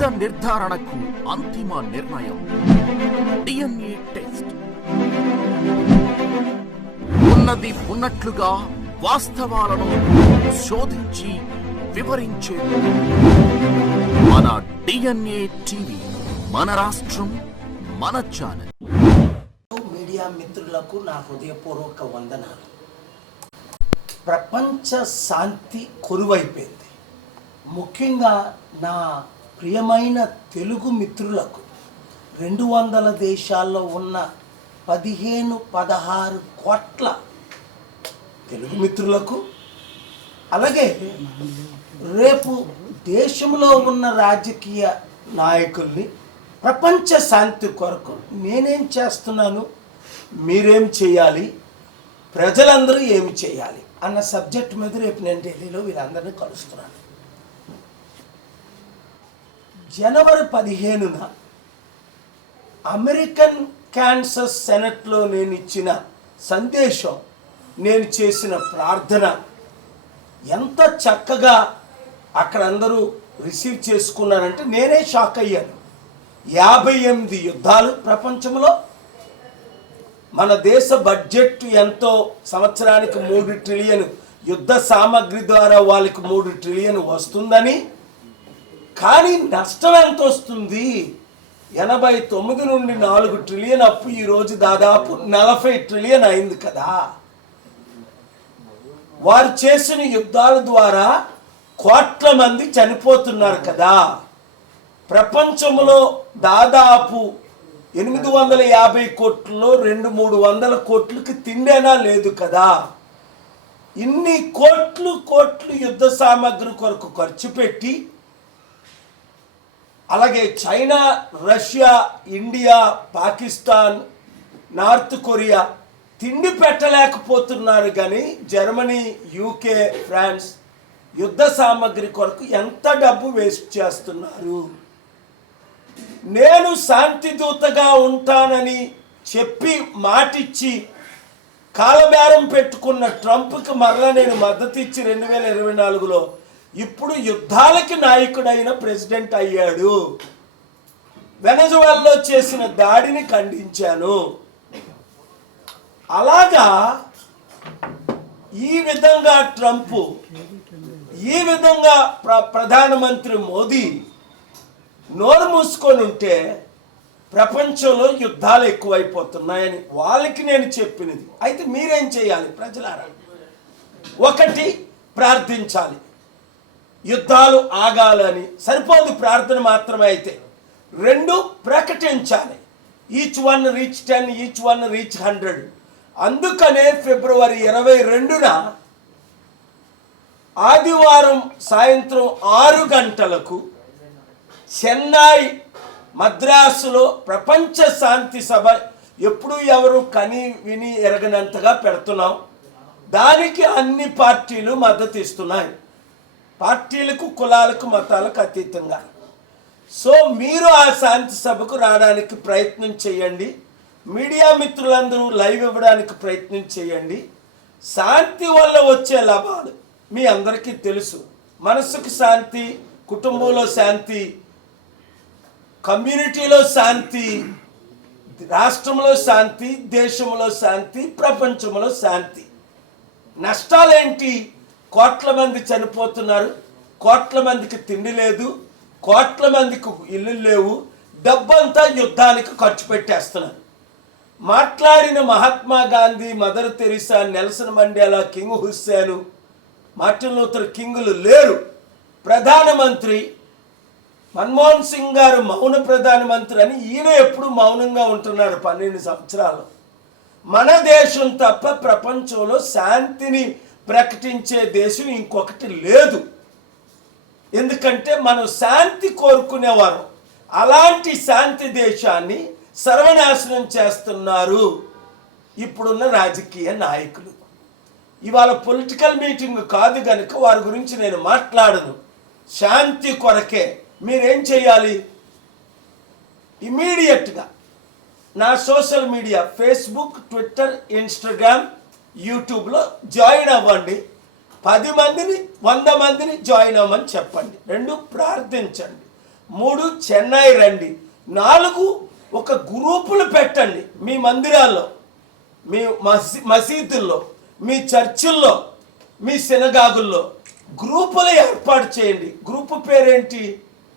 నిజ నిర్ధారణకు అంతిమ నిర్ణయం డిఎన్ఏ టెస్ట్. ఉన్నది ఉన్నట్లుగా వాస్తవాలను శోధించి వివరించే మన డిఎన్ఏ టీవీ, మన రాష్ట్రం, మన ఛానల్. మీడియా మిత్రులకు నా హృదయపూర్వక వందనాలు. ప్రపంచ శాంతి కొరువైపోయింది. ముఖ్యంగా నా ప్రియమైన తెలుగు మిత్రులకు 200 దేశాల్లో ఉన్న 15-16 కోట్ల తెలుగు మిత్రులకు, అలాగే రేపు దేశంలో ఉన్న రాజకీయ నాయకుల్ని ప్రపంచ శాంతి కొరకు నేనేం చేస్తున్నాను, మీరేం చేయాలి, ప్రజలందరూ ఏమి చేయాలి అన్న సబ్జెక్ట్ మీద రేపు నేను ఢిల్లీలో వీరందరినీ కలుస్తున్నాను. జనవరి 15న అమెరికన్ క్యాన్సర్ సెనెట్లో నేను ఇచ్చిన సందేశం, నేను చేసిన ప్రార్థన ఎంత చక్కగా అక్కడ అందరూ రిసీవ్ చేసుకున్నారంటే నేనే షాక్ అయ్యాను. 58 యుద్ధాలు ప్రపంచంలో, మన దేశ బడ్జెట్ ఎంతో, సంవత్సరానికి 3 ట్రిలియన్ యుద్ధ సామాగ్రి ద్వారా వాళ్ళకి 3 ట్రిలియన్ వస్తుందని, కానీ నష్టం ఎంత వస్తుంది? 89 నుండి 4 ట్రిలియన్ అప్పు ఈరోజు దాదాపు 40 ట్రిలియన్ అయింది కదా. వారు చేసిన యుద్ధాల ద్వారా కోట్ల మంది చనిపోతున్నారు కదా. ప్రపంచంలో దాదాపు 850 కోట్లలో 200-300 కోట్లకి తిండేనా లేదు కదా. ఇన్ని కోట్లు యుద్ధ సామాగ్రి కొరకు ఖర్చు పెట్టి, అలాగే China, Russia, India, Pakistan, north Korea తిండి పెట్టలేకపోతున్నారు. కానీ జర్మనీ, యూకే, ఫ్రాన్స్ యుద్ధ సామాగ్రి కొరకు ఎంత డబ్బు వేస్ట్ చేస్తున్నారు. నేను శాంతి దూతగా ఉంటానని చెప్పి మాటిచ్చి కాలబేరం పెట్టుకున్న ట్రంప్కి మరలా నేను మద్దతు ఇచ్చి 2024లో ఇప్పుడు యుద్ధాలకి నాయకుడైన ప్రెసిడెంట్ అయ్యాడు. వెనజువేలాలో చేసిన దాడిని ఖండించాను. అలాగా ఈ విధంగా ట్రంప్, ఈ విధంగా ప్రధానమంత్రి మోదీ నోరు మూసుకొని ఉంటే ప్రపంచంలో యుద్ధాలు ఎక్కువైపోతున్నాయని వాళ్ళకి నేను చెప్పినది. అయితే మీరేం చేయాలి ప్రజలారా? 1, ప్రార్థించాలి. యుద్ధాలు ఆగాలని సరిపోదు ప్రార్థన మాత్రమే. అయితే 2, ప్రకటించాలి. Each one reach 10, each one reach 100. అందుకనే ఫిబ్రవరి 22న ఆదివారం సాయంత్రం 6 గంటలకు చెన్నై, మద్రాసులో ప్రపంచ శాంతి సభ ఎప్పుడు ఎవరు కని విని ఎరగనంతగా పెడుతున్నాం. దానికి అన్ని పార్టీలు మద్దతు ఇస్తున్నాయి, పార్టీలకు, కులాలకు, మతాలకు అతీతంగా. సో మీరు ఆ శాంతి సభకు రావడానికి ప్రయత్నం చేయండి. మీడియా మిత్రులందరూ లైవ్ ఇవ్వడానికి ప్రయత్నం చేయండి. శాంతి వల్ల వచ్చే లాభాలు మీ అందరికీ తెలుసు. మనసుకు శాంతి, కుటుంబంలో శాంతి, కమ్యూనిటీలో శాంతి, రాష్ట్రంలో శాంతి, దేశంలో శాంతి, ప్రపంచంలో శాంతి. నష్టాలేంటి? కోట్ల మంది చనిపోతున్నారు, కోట్ల మందికి తిండి లేదు, కోట్ల మందికి ఇల్లు లేవు, డబ్బంతా యుద్ధానికి ఖర్చు పెట్టేస్తున్నారు. మాట్లాడిన Mahatma Gandhi, mother Teresa, Nelson Mandela, King Hussein, Martin Luther కింగులు లేరు. ప్రధానమంత్రి మన్మోహన్ సింగ్ గారు మౌన ప్రధానమంత్రి అని, ఈయన ఎప్పుడు మౌనంగా ఉంటున్నారు 12 సంవత్సరాలు. మన దేశం తప్ప ప్రపంచంలో శాంతిని ప్రకటించే దేశం ఇంకొకటి లేదు. ఎందుకంటే మనం శాంతి కోరుకునేవారు. అలాంటి శాంతి దేశాన్ని సర్వనాశనం చేస్తున్నారు ఇప్పుడున్న రాజకీయ నాయకులు. ఇవాళ పొలిటికల్ మీటింగ్ కాదు కనుక వారి గురించి నేను మాట్లాడను. శాంతి కొరకే మీరేం చేయాలి? ఇమీడియట్గా నా social media, Facebook, Twitter, Instagram, యూట్యూబ్లో జాయిన్ అవ్వండి. 10 మందిని 100 మందిని జాయిన్ అవ్వమని చెప్పండి. 2, ప్రార్థించండి. 3 చెన్నై రండి. 4 ఒక గ్రూపులు పెట్టండి మీ మందిరాల్లో, మీ మసీదుల్లో, మీ చర్చిల్లో, మీ సినగాగుల్లో గ్రూపులు ఏర్పాటు చేయండి. గ్రూపు పేరేంటి?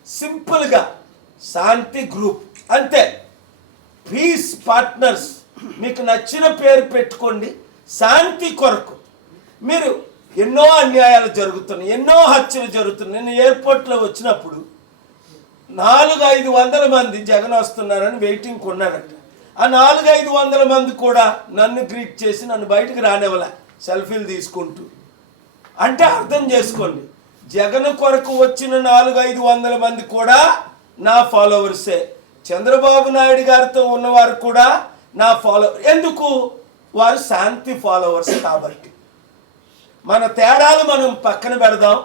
సింపుల్గా శాంతి గ్రూప్, అంతే. పీస్ పార్ట్నర్స్, మీకు నచ్చిన పేరు పెట్టుకోండి. శాంతి కొరకు మీరు ఎన్నో అన్యాయాలు జరుగుతున్నాయి, ఎన్నో హత్యలు జరుగుతున్నాయి. నేను ఎయిర్పోర్ట్లో వచ్చినప్పుడు 400-500 మంది జగన్ వస్తున్నారని వెయిటింగ్ కొన్నారట. ఆ 400-500 మంది కూడా నన్ను గ్రీట్ చేసి నన్ను బయటకు రానివ్వలే, సెల్ఫీలు తీసుకుంటూ. అంటే అర్థం చేసుకోండి, జగన్ కొరకు వచ్చిన 400-500 మంది కూడా నా ఫాలోవర్సే. చంద్రబాబు నాయుడు గారితో ఉన్నవారు కూడా నా ఎందుకు? వారు శాంతి ఫాలోవర్స్ కాబట్టి. మన తేడాలు మనం పక్కన పెడదాం,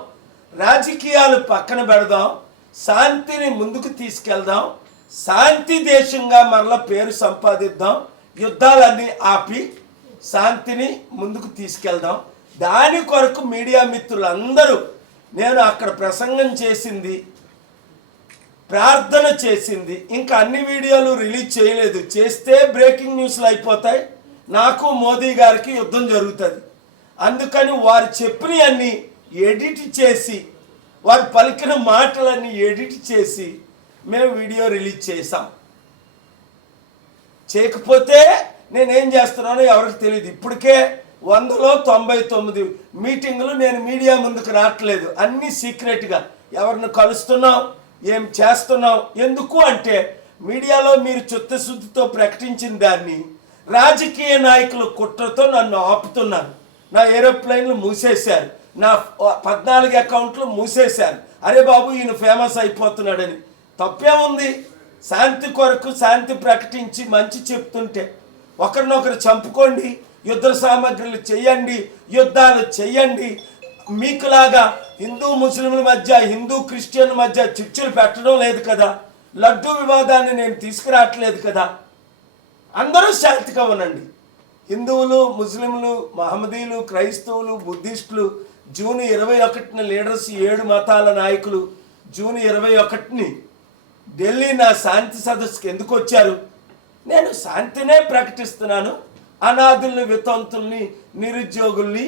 రాజకీయాలు పక్కన పెడదాం, శాంతిని ముందుకు తీసుకెళ్దాం, శాంతి దేశంగా మరల పేరు సంపాదిద్దాం, యుద్ధాలన్నీ ఆపి శాంతిని ముందుకు తీసుకెళ్దాం. దాని కొరకు మీడియా మిత్రులందరూ, నేను అక్కడ ప్రసంగం చేసింది, ప్రార్థన చేసింది, ఇంకా అన్ని వీడియోలు రిలీజ్ చేయలేదు. చేస్తే బ్రేకింగ్ న్యూస్లు అయిపోతాయి, నాకు మోదీ గారికి యుద్ధం జరుగుతుంది. అందుకని వారు చెప్పినవన్నీ ఎడిట్ చేసి, వారు పలికిన మాటలన్నీ ఎడిట్ చేసి మేము వీడియో రిలీజ్ చేసాం. చేయకపోతే నేనేం చేస్తున్నానో ఎవరికి తెలియదు. ఇప్పటికే 199 మీటింగులు నేను మీడియా ముందుకు రావట్లేదు, అన్నీ సీక్రెట్గా. ఎవరిని కలుస్తున్నాం, ఏం చేస్తున్నాం, ఎందుకు అంటే మీడియాలో మీరు చిత్తశుద్ధితో ప్రకటించిన దాన్ని రాజకీయ నాయకులు కుట్రతో నన్ను ఆపుతున్నారు. నా ఏరోప్లేన్లు మూసేశారు, నా 14 అకౌంట్లు మూసేశారు. అరే బాబు, ఈయన ఫేమస్ అయిపోతున్నాడని. తప్పేముంది? శాంతి కొరకు శాంతి ప్రకటించి మంచి చెప్తుంటే ఒకరినొకరు చంపుకోండి, యుద్ధ సామగ్రిలు చెయ్యండి, యుద్ధాలు చెయ్యండి. మీకులాగా హిందూ ముస్లింల మధ్య, హిందూ క్రిస్టియన్ మధ్య చిచ్చులు పెట్టడం లేదు కదా, లడ్డూ వివాదాన్ని నేను తీసుకురావట్లేదు కదా. అందరూ శాంతిగా ఉండండి. హిందువులు, ముస్లింలు, మహమ్మదీలు, క్రైస్తవులు, బుద్ధిస్టులు జూన్ 21న లీడర్స్ 7 మతాల నాయకులు జూన్ 21ని ఢిల్లీ నా శాంతి సదస్సుకి ఎందుకు వచ్చారు? నేను శాంతినే ప్రకటిస్తున్నాను. అనాథుల్ని, వితంతుల్ని, నిరుద్యోగుల్ని,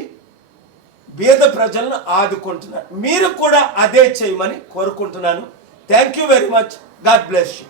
బీద ప్రజలను ఆదుకుంటున్నాను. మీరు కూడా అదే చేయమని కోరుకుంటున్నాను. Thank you very much. God bless you.